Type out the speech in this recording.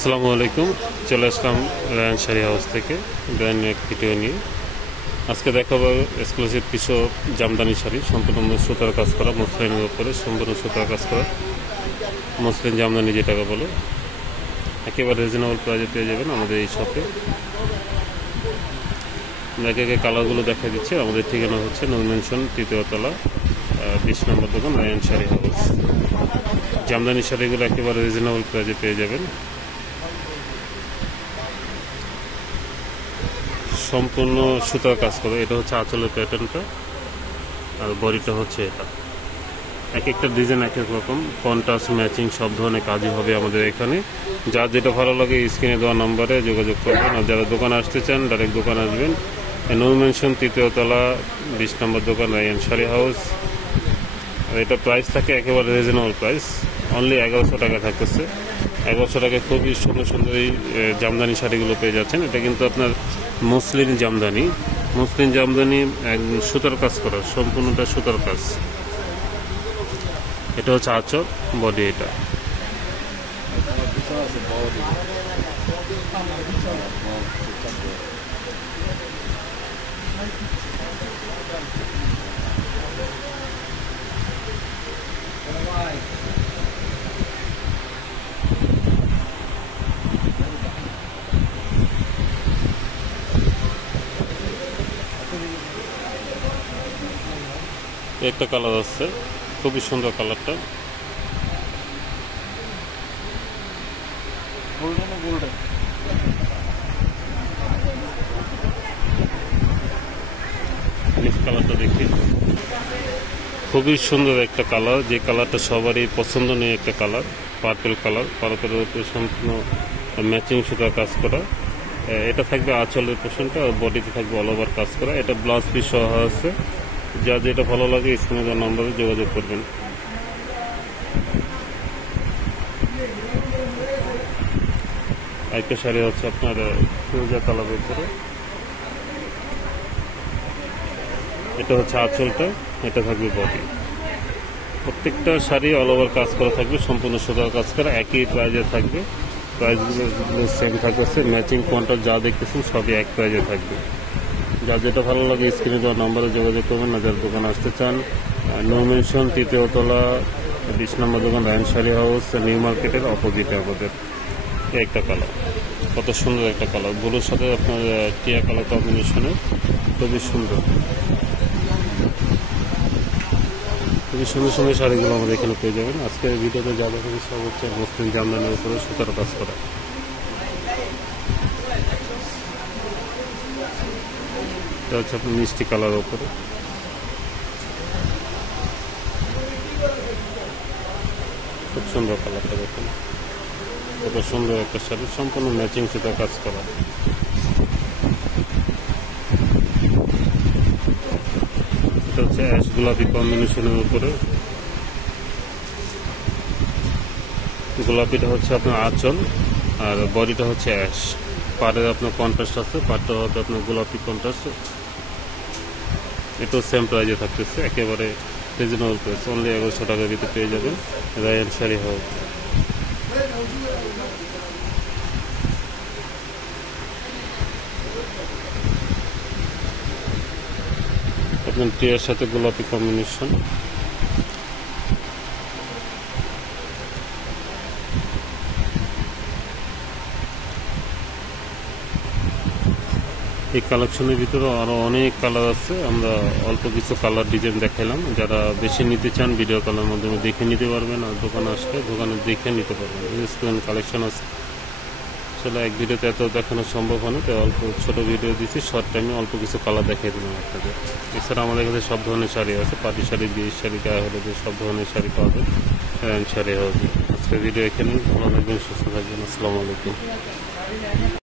আসসালামু আলাইকুম। চলে আসলাম রায়ান শাড়ি হাউস থেকে ব্র্যান্ড নিউ এক ভিডিও নিয়ে। আজকে দেখাবো এক্সক্লুসিভ কিছু জামদানি শাড়ি, সম্পূর্ণ সুতার কাজ করা, মসলিনের উপরে সম্পূর্ণ সুতার কাজ করা মসলিন জামদানি যেটাকে বলে। একেবারে রিজনেবল প্রাইসে পেয়ে যাবেন আমাদের এই শপে। একে একে কালারগুলো দেখা দিচ্ছে। আমাদের ঠিকানা হচ্ছে নূর মেনশন, 3য় তলা, 20 নম্বর দোকান, রায়ান শাড়ি হাউস। জামদানি শাড়িগুলো একেবারে রিজনেবল প্রাইসে পেয়ে যাবেন। সম্পূর্ণ সুতার কাজ করে। এটা হচ্ছে আঁচলের প্যাটার্নটা, আর বডিটা হচ্ছে এটা। এক একটা ডিজাইন এক এক রকম, কন্ট্রাস্ট ম্যাচিং সব ধরনের কাজই হবে আমাদের এখানে। যার যেটা ভালো লাগে স্ক্রিনে দেওয়া নাম্বারে যোগাযোগ করবেন। আর যারা দোকানে আসতে চান ডাইরেক্ট দোকানে আসবেন। নূর মেনশন, 3য় তলা, 20 নম্বর দোকান, রায়ান শাড়ি হাউস। আর এটা প্রাইস থাকে একেবারে রিজনেবল প্রাইস, অনলি 1100 টাকা থাকতেছে। 1100 টাকায় খুবই সুন্দর সুন্দর এই জামদানি শাড়িগুলো পেয়ে যাচ্ছেন। এটা কিন্তু আপনার মসলিন জামদানি, সুতার কাজ করা, সম্পূর্ণটা সুতার কাজ। এটা হচ্ছে আঁচল, বডি এটা। একটা কালার আছে, খুবই সুন্দর কালারটা। কালারটা দেখি, খুবই সুন্দর একটা কালার। যে কালারটা সবারই পছন্দনীয় একটা কালার, পার্পেল কালার। পার্পেলের উপরে সম্পূর্ণ ম্যাচিং সুতার কাজ করা। এটা থাকবে আঁচলের পোর্শনটা, আর বডিতে থাকবে অল ওভার কাজ করা। এটা ব্লাউজ পিস সহ আছে। যা যেটা ভালো লাগে স্ক্রিনে দেওয়া নম্বরে যোগাযোগ করবেন। একটা শাড়ি হচ্ছে আপনার ফিরোজা কালারের উপরে। এটা হচ্ছে আঁচলটা, এটা থাকবে বডি। প্রত্যেকটা শাড়ি অল ওভার কাজ করা থাকবে, সম্পূর্ণ সুতার কাজ করা, একই প্রাইজে থাকবে। প্রাইসগুলো সেম থাকতেছে, ম্যাচিং কন্ট্রাস্ট যা দেখতেছেন সবই এক প্রাইজে থাকবে। যা যেটা ভালো লাগে স্ক্রিনে দেওয়া নম্বরে যোগাযোগ করবেন। না যারা দোকানে আসতে চান, নূর মেনশন, 3য় তলা, 20 নম্বর দোকান, রায়ান শাড়ি হাউস, নিউ মার্কেটের অপোজিটে আমাদের। একটা কালার, কত সুন্দর একটা কালার, ব্লুর সাথে আপনার টিয়া কালার কম্বিনেশনে, খুবই সুন্দর। খুবই সুন্দর সুন্দর শাড়িগুলো আমাদের এখানে পেয়ে যাবেন। আজকের ভিডিওতে যা দেখাবে সব হচ্ছে মসলিন জামদানির উপরে সুতার কাজ করা। এটা হচ্ছে আপনার মিষ্টি কালার উপরে। খুব সুন্দর কালারটা দেখুন, কত সুন্দর একটা শাড়ি, সম্পূর্ণ ম্যাচিং সুতার কাজ করা। এটা হচ্ছে অ্যাশ গোলাপি কম্বিনেশনের উপরে। গোলাপিটা হচ্ছে আপনার আঁচল, আর বডিটা হচ্ছে অ্যাশ। পাড়ের আপনার কন্ট্রাস্ট আছে, পাড়টা হবে আপনার গোলাপি কন্ট্রাস্ট। এটাও সেম প্রাইজে থাকতেছে, একেবারে রিজনেবল প্রাইস, অনলি 1100 টাকার ভিতরে পেয়ে যাবেন রায়ান শাড়ি হাউস। আপনার টিয়ার সাথে গোলাপি কম্বিনেশন। এই কালেকশনের ভিতরে আরো অনেক কালার আছে। আমরা অল্প কিছু কালার ডিজাইন দেখাইলাম। যারা বেশি নিতে চান ভিডিও কলের মাধ্যমে দেখে নিতে পারবেন, আর দোকানে আসলে দোকানে দেখে নিতে পারবেন। স্টুডেন্ট কালেকশন আছে, আসলে এক ভিডিওতে এত দেখানো সম্ভব হয় না, তাই অল্প ছোট ভিডিও দিচ্ছি। শর্ট টাইমে অল্প কিছু কালার দেখিয়ে দিলাম আপনাদের। এছাড়া আমাদের কাছে সব ধরনের শাড়ি আছে, পাটি শাড়ি, বিয়ের শাড়ি, গায়ে হলুদের সব ধরনের শাড়ি পাওয়া যায় রায়ান শাড়ি হাউসে। আজকের ভিডিও এখানেই। ভালো থাকবেন, সুস্থ থাকবেন। আসসালামু আলাইকুম।